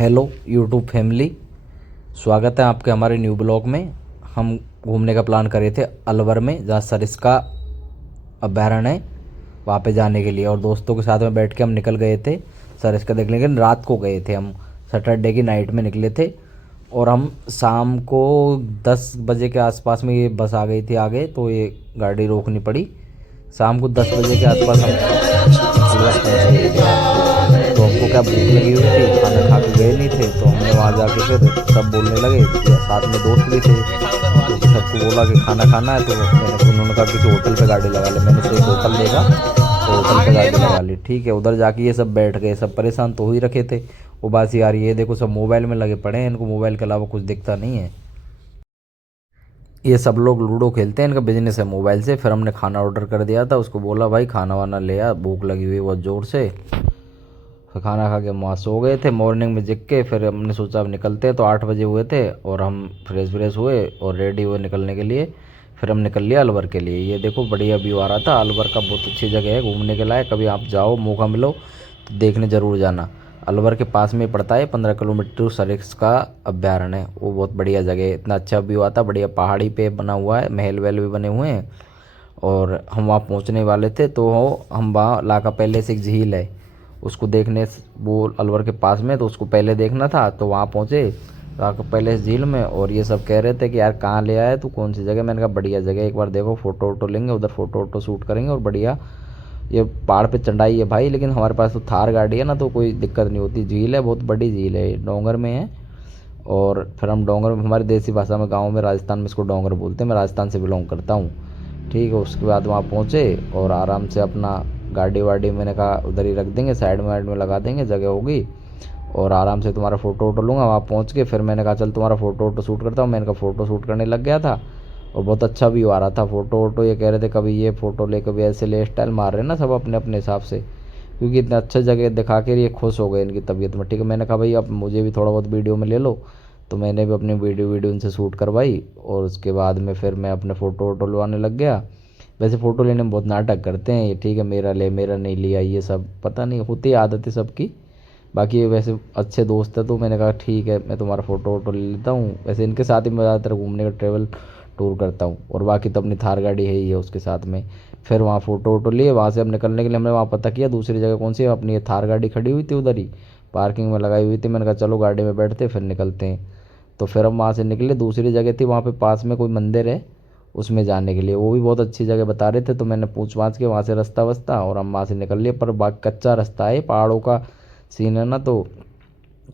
Hello YouTube family, स्वागत है आपके हमारे न्यू ब्लॉग में। हम घूमने का प्लान करे थे अलवर में, जहाँ सरिस्का अभयारण्य है, वहाँ पे जाने के लिए। और दोस्तों के साथ में बैठ के हम निकल गए थे सरिस्का देखने के लिए। रात को गए थे हम, सैटरडे की नाइट में निकले थे। और हम शाम को 10 बजे के आसपास में ये बस आ गई थी आगे, तो ये गाड़ी रोकनी पड़ी। शाम को 10 बजे के आसपास हम अलवर पहुँच गए थे रात को। तो हमको क्या भूख लगी हुई थी, खाना खा के गए नहीं थे, तो हमने वहाँ जाके फिर सब बोलने लगे, या साथ में दोस्त भी थे, तो कि सबको बोला कि खाना खाना है। तो उन्होंने कहा किसी होटल पे गाड़ी लगा ले। मैंने से एक होटल देखा, तो होटल पे गाड़ी लगा ली। ठीक है, उधर जाके ये सब बैठ गए। सब परेशान तो हो ही रखे थे। वो बासी आ रही है, देखो सब मोबाइल में लगे पड़े हैं, इनको मोबाइल के अलावा कुछ दिखता नहीं है। ये सब लोग लूडो खेलते हैं, इनका बिजनेस है मोबाइल से। फिर हमने खाना ऑर्डर कर दिया था, उसको बोला भाई खाना वाना ले आ, भूख लगी हुई है बहुत ज़ोर से। फिर खाना खा के हम वहाँ सो गए थे। मॉर्निंग में जग के फिर हमने सोचा अब निकलते हैं, तो 8 बजे हुए थे और हम फ्रेश व्रेश हुए और रेडी हुए निकलने के लिए। फिर हम निकल लिया अलवर के लिए। ये देखो बढ़िया व्यू आ रहा था अलवर का, बहुत अच्छी जगह है घूमने के लायक। कभी आप जाओ, मौका मिलो तो देखने ज़रूर जाना। अलवर के पास में पड़ता है, 15 किलोमीटर सरिस्का अभयारण्य है। वो बहुत बढ़िया जगह है, इतना अच्छा व्यू आता, बढ़िया पहाड़ी पे बना हुआ है, महल वहल भी बने हुए हैं। और हम वहाँ पहुँचने वाले थे, तो हम वहाँ लाका पहले से एक झील है, उसको देखने वो अलवर के पास में, तो उसको पहले देखना था। तो वहाँ पहुँचे लाका पहले झील में। और ये सब कह रहे थे कि यार कहाँ ले आया तू, कौन सी जगह। मैंने कहा बढ़िया जगह, एक बार देखो, फ़ोटो वोटो लेंगे उधर, फ़ोटो वोटो शूट करेंगे। और बढ़िया ये पहाड़ पे चढ़ाई है भाई, लेकिन हमारे पास तो थार गाड़ी है ना, तो कोई दिक्कत नहीं होती। झील है, बहुत बड़ी झील है, डोंगर में है। और फिर हम डोंगर में, हमारी देसी भाषा में, गाँव में, राजस्थान में इसको डोंगर बोलते हैं। मैं राजस्थान से बिलोंग करता हूँ। ठीक है, उसके बाद वहाँ पहुँचे और आराम से अपना गाड़ी वाड़ी, मैंने कहा उधर ही रख देंगे, साइड में वाइड में लगा देंगे, जगह होगी। और आराम से तुम्हारा फ़ोटो वोटो लूँगा। वहाँ पहुँच के फिर मैंने कहा चल तुम्हारा फ़ोटो वोटो शूट करता हूँ। मैंने कहा फ़ोटो शूट करने लग गया था। और बहुत अच्छा व्यू आ रहा था। फ़ोटो वोटो ये कह रहे थे कभी ये फ़ोटो ले, कभी ऐसे ले, स्टाइल मार रहे हैं ना सब अपने अपने हिसाब से, क्योंकि इतना अच्छा जगह दिखा के ये खुश हो गए इनकी तबीयत में। ठीक है, मैंने कहा भाई अब मुझे भी थोड़ा बहुत वीडियो में ले लो। तो मैंने भी अपनी वीडियो वीडियो उनसे शूट करवाई। और उसके बाद में फिर मैं अपने फ़ोटो वोटो लवाने लग गया। वैसे फ़ोटो लेने में बहुत नाटक करते हैं ये, ठीक है, मेरा ले, मेरा नहीं लिया, ये सब पता नहीं, होती आदत है सबकी। बाकी ये वैसे अच्छे दोस्त है, तो मैंने कहा ठीक है मैं तुम्हारा फ़ोटो वोटो ले लेता हूँ। वैसे इनके साथ ही मैं ज़्यादातर घूमने का ट्रेवल टूर करता हूँ। और बाकी तो अपनी थार गाड़ी है ही है उसके साथ में। फिर वहाँ फ़ोटो वोटो लिए, वहाँ से हम निकलने के लिए हमने वहाँ पता किया दूसरी जगह कौन सी है। अपनी ये थार गाड़ी खड़ी हुई थी उधर ही, पार्किंग में लगाई हुई थी। मैंने कहा चलो गाड़ी में बैठते फिर निकलते हैं। तो फिर हम वहाँ से निकले, दूसरी जगह थी वहाँ पे पास में कोई मंदिर है, उसमें जाने के लिए। वो भी बहुत अच्छी जगह बता रहे थे, तो मैंने पूछ पाछ के वहाँ से रास्ता वस्ता, और हम वहाँ से निकल लिए। पर कच्चा रास्ता है, पहाड़ों का सीन है ना, तो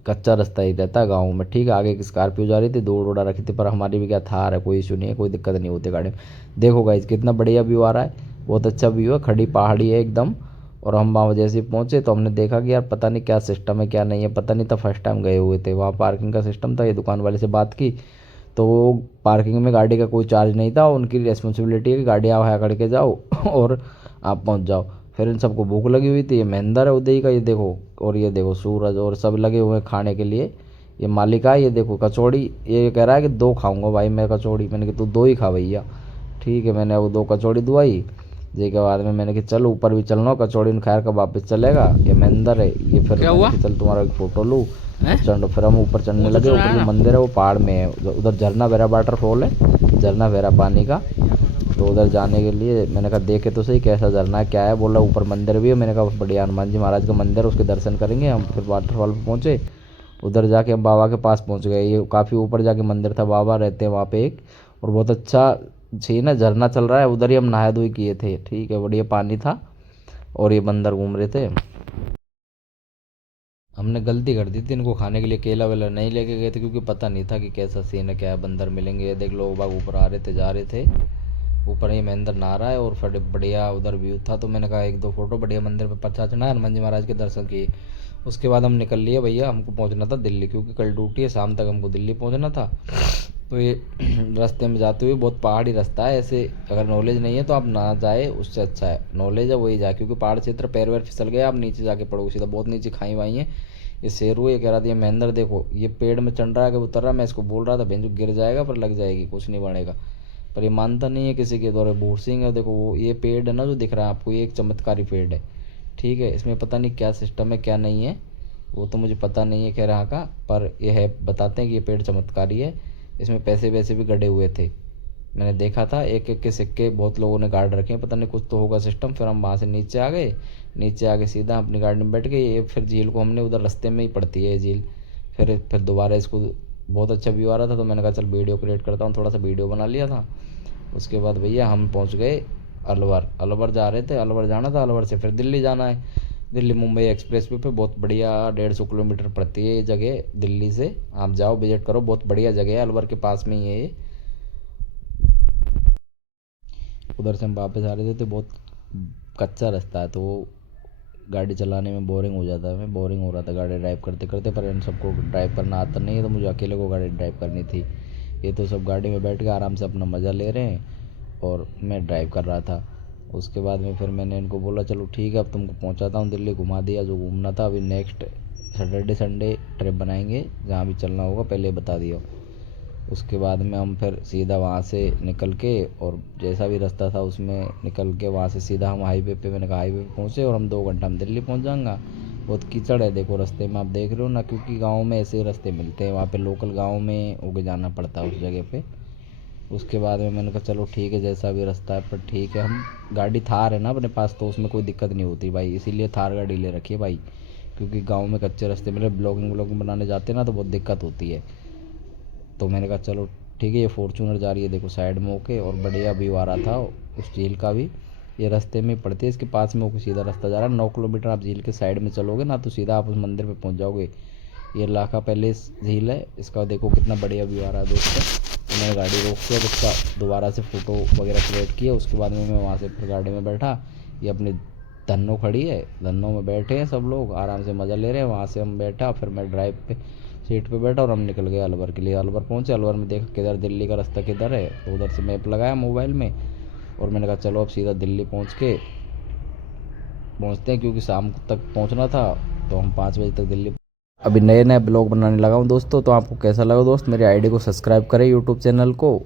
कच्चा रास्ता ही रहता है गाँव में। ठीक है, आगे एक स्कॉर्पियो जा रही थी, दौड़ उड़ा रखी थी, पर हमारी भी क्या थार है, कोई इशू नहीं है, कोई दिक्कत नहीं होती गाड़ी में। देखो गाइस कितना बढ़िया व्यू आ रहा है, बहुत अच्छा व्यू है, खड़ी पहाड़ी है एकदम। और हम वहाँ जैसे ही पहुँचे तो हमने देखा कि यार पता नहीं क्या सिस्टम है क्या नहीं है, पता नहीं था, फर्स्ट टाइम गए हुए थे। वहाँ पार्किंग का सिस्टम था, ये दुकान वाले से बात की, तो वो पार्किंग में गाड़ी का कोई चार्ज नहीं था, उनकी रिस्पॉन्सिबिलिटी है कि गाड़ी आप यहाँ करके जाओ और आप पहुँच जाओ। फिर इन सबको भूख लगी हुई थी, ये महेंद्र है उदय का, ये देखो, और ये देखो सूरज, और सब लगे हुए हैं खाने के लिए। ये मालिक है, ये देखो कचौड़ी, ये कह रहा है कि 2 खाऊंगा भाई मैं कचौड़ी। मैंने कहा तू 2 ही खा भैया। ठीक है, मैंने वो 2 कचौड़ी दुआई। जी के बाद में मैंने कहा चल ऊपर भी चलना, कचौड़ी ने खैर का वापस चलेगा। ये महेंद्र है, ये फिर क्या मैंने हुआ कहा चल तुम्हारा एक फ़ोटो लूँ है? और चढ़। फिर हम ऊपर चढ़ने वो तो लगे। चुनाया ऊपर जो ना। मंदिर है वो पहाड़ में है, उधर झरना बहरा वाटरफॉल है, झरना बहरा पानी का। तो उधर जाने के लिए मैंने कहा देखे तो सही कैसा झरना है क्या है। बोला ऊपर मंदिर भी है। मैंने कहा बढ़िया, हनुमान जी महाराज का मंदिर है, उसके दर्शन करेंगे हम। फिर वाटरफॉल पे पहुँचे, उधर जाके हम बाबा के पास पहुँच गए। ये काफ़ी ऊपर जाके मंदिर था, बाबा रहते हैं वहाँ पे एक। और बहुत अच्छा सीन है, झरना चल रहा है, उधर ही हम नहाए धोई किए थे। ठीक है, बढ़िया पानी था। और ये बंदर घूम रहे थे। हमने गलती कर दी थी, इनको खाने के लिए केला वेला नहीं लेके गए थे, क्योंकि पता नहीं था कि कैसा सीन है, क्या है, बंदर मिलेंगे। ये देख लोग बाग ऊपर आ रहे थे, जा रहे थे। ऊपर ही महेंद्र नहा रहा है और फिर बढ़िया उधर व्यू था, तो मैंने कहा एक दो फोटो बढ़िया मंदिर पे पचा चढ़ा, हनुमान जी महाराज के दर्शन किए। उसके बाद हम निकल लिए भैया, हमको पहुंचना था दिल्ली, क्योंकि कल ड्यूटी है, शाम तक हमको दिल्ली पहुंचना था। तो ये रास्ते में जाते हुए बहुत पहाड़ी रास्ता है, ऐसे अगर नॉलेज नहीं है तो आप ना जाए, उससे अच्छा है नॉलेज है वही जाए, क्योंकि पहाड़ क्षेत्र पैर वैर फिसल गया आप नीचे जाके पड़ोगे सीधा, बहुत नीचे खाई वाई है। ये शेरू ये कह रहा था, ये महेंद्र देखो ये पेड़ में चढ़ रहा है कि उतर रहा है, मैं इसको बोल रहा था बेंजू गिर जाएगा पर लग जाएगी, कुछ नहीं बढ़ेगा। पर ये मानता नहीं है किसी के द्वारा। भूर सिंह है, देखो वो ये पेड़ है ना जो दिख रहा है आपको, ये एक चमत्कारी पेड़ है। ठीक है, इसमें पता नहीं क्या सिस्टम है क्या नहीं है, वो तो मुझे पता नहीं है खैर यहाँ का, पर यह है बताते हैं कि ये पेड़ चमत्कारी है, इसमें पैसे वैसे भी गड़े हुए थे। मैंने देखा था एक एक के सिक्के बहुत लोगों ने गाड़ रखे हैं, पता नहीं कुछ तो होगा सिस्टम। फिर हम वहाँ से नीचे आ गए, नीचे आके सीधा अपनी गाड़ी में बैठ गए। ये फिर झील को हमने उधर रास्ते में ही पड़ती है ये झील। फिर दोबारा इसको बहुत अच्छा व्यू आ रहा था तो मैंने कहा चल वीडियो क्रिएट करता हूँ, थोड़ा सा वीडियो बना लिया था। उसके बाद भैया हम पहुँच गए अलवर। अलवर जा रहे थे, अलवर जाना था, अलवर से फिर दिल्ली जाना है। दिल्ली मुंबई एक्सप्रेस वे पे बहुत बढ़िया 150 किलोमीटर पड़ती है ये जगह दिल्ली से। आप जाओ विजिट करो, बहुत बढ़िया जगह है, अलवर के पास में ही है ये। उधर से हम वापस आ रहे थे तो बहुत कच्चा रास्ता है तो वो गाड़ी चलाने में बोरिंग हो जाता है। मैं बोरिंग हो रहा था गाड़ी ड्राइव करते करते, पर इन सबको ड्राइव करना आता नहीं है तो मुझे अकेले को गाड़ी ड्राइव करनी थी। ये तो सब गाड़ी में बैठ के आराम से अपना मज़ा ले रहे हैं और मैं ड्राइव कर रहा था। उसके बाद में फिर मैंने इनको बोला चलो ठीक है अब तुमको पहुंचाता हूँ दिल्ली, घुमा दिया जो घूमना था। अभी नेक्स्ट सैटरडे संडे ट्रिप बनाएंगे, जहाँ भी चलना होगा पहले बता दिया। उसके बाद में हम फिर सीधा वहाँ से निकल के और जैसा भी रास्ता था उसमें निकल के वहाँ से सीधा हम हाईवे पे, मैंने कहा हाईवे पे पहुँचे और हम 2 घंटा में दिल्ली पहुँच जाऊँगा। बहुत कीचड़ है देखो रास्ते में, आप देख रहे हो ना, क्योंकि गाँव में ऐसे रास्ते मिलते हैं, वहाँ पे लोकल गाँव में होके जाना पड़ता है उस जगह पे। उसके बाद में मैंने कहा चलो ठीक है जैसा भी रास्ता है, पर ठीक है। हम गाड़ी थार है ना अपने पास तो उसमें कोई दिक्कत नहीं होती भाई, इसीलिए थार गाड़ी ले रखी है भाई, क्योंकि गाँव में कच्चे रास्ते मेरे ब्लॉगिंग बनाने जाते हैं ना तो बहुत दिक्कत होती है। तो मैंने कहा चलो ठीक है। ये फॉर्चूनर जा रही है देखो साइड में होके और बढ़िया व्यू आ रहा था उस झील का भी। ये रास्ते में पड़ती है, इसके पास में होकर सीधा रास्ता जा रहा है। 9 किलोमीटर आप झील के साइड में चलोगे ना तो सीधा आप उस मंदिर पे पहुंच जाओगे। ये लाखा पैलेस झील है, इसका देखो कितना बढ़िया व्यू आ रहा है दोस्तों। तो मैंने गाड़ी रोक के उसका दोबारा से फ़ोटो वगैरह क्रिएट किया। उसके बाद में मैं वहाँ से फिर गाड़ी में बैठा। ये अपनी धन्नो खड़ी है, धन्नो में बैठे हैं सब लोग आराम से मज़ा ले रहे हैं। वहाँ से हम बैठा, फिर मैं ड्राइव पे सीट पे बैठा और हम निकल गए अलवर के लिए। अलवर पहुँचे, अलवर में देखा किधर दिल्ली का रास्ता किधर है, तो उधर से मैप लगाया मोबाइल में और मैंने कहा चलो अब सीधा दिल्ली पहुँचते हैं, क्योंकि शाम तक पहुँचना था तो हम 5 बजे तक दिल्ली। अभी नए नए ब्लॉग बनाने लगा हूँ दोस्तों, तो आपको कैसा लगा दोस्त, मेरी आईडी को सब्सक्राइब करें यूट्यूब चैनल को